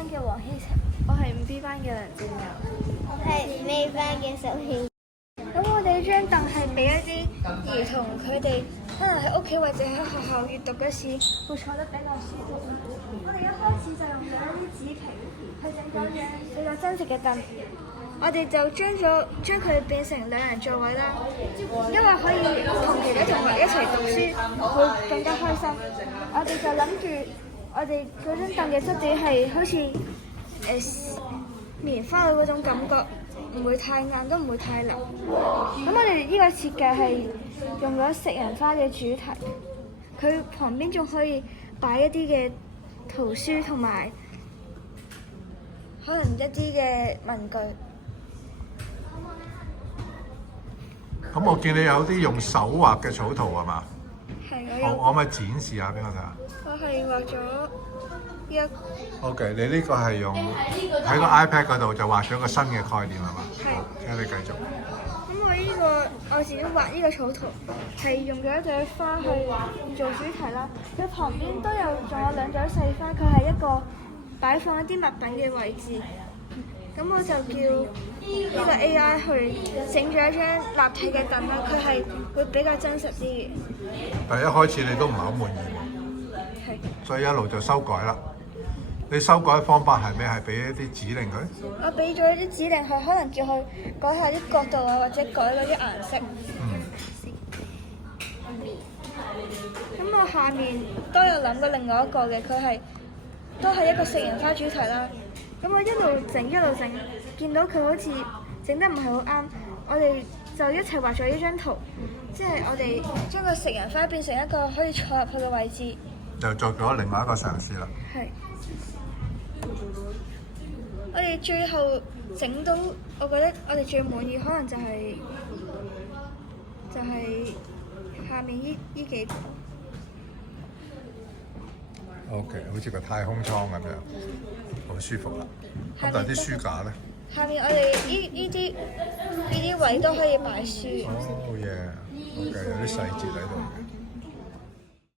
班嘅黃希晴，我係5B 班嘅梁靜柔。我係5A 班嘅岑慶。咁我哋張凳係俾一啲兒童，佢哋可能喺屋企或者喺學校閱讀嗰時會坐得比較舒服。我哋一開始就用咗一啲紙皮去整咗張比較真實嘅凳，我哋就將佢變成2人座位啦，因為可以同其他同學一齊讀書，會更加開心。我哋就諗住我哋嗰張凳嘅質地係好似棉花嗰種感覺，唔會太硬都唔會太腍。咁我哋呢個設計係用咗食人花嘅主題，佢旁邊仲可以擺一啲嘅圖書同埋可能一啲嘅文具。咁我見你有啲用手畫嘅草圖係嘛？係，我可唔可以展示下俾我睇下？我係畫咗一 OK， 你呢個係用喺個 iPad 嗰度就畫咗個新嘅概念係嘛？係。好，請你繼續。咁我自己畫呢個草圖係用咗一朵花去做主題啦。佢旁邊仲有2朵細花，佢係一個擺放一啲物品嘅位置。咁我就叫呢個 AI 去整咗一張立體嘅凳啦，佢係會比較真實啲嘅。但係一開始你都唔係好滿意喎，係。所以一路就修改啦。你修改方法係咩？係俾一啲指令佢？我俾咗一啲指令佢，可能叫佢改下啲角度啊，或者改嗰啲顏色。咁我下面都有諗過另外一個嘅，都係一個食人花主題啦。咁我一路整，見到佢好似整得唔係好啱，我哋就一齊畫咗呢張圖，即係我哋將個食人花變成一個可以坐入去嘅位置。就做咗另外一個嘗試啦。係。我哋最後整到，我覺得我哋最滿意可能就係下面呢幾個。OK， 好似個太空艙咁樣，好舒服啦。咁但係啲書架咧？下面我哋呢啲位都可以擺書。哦耶，OK，有啲細節喺度嘅。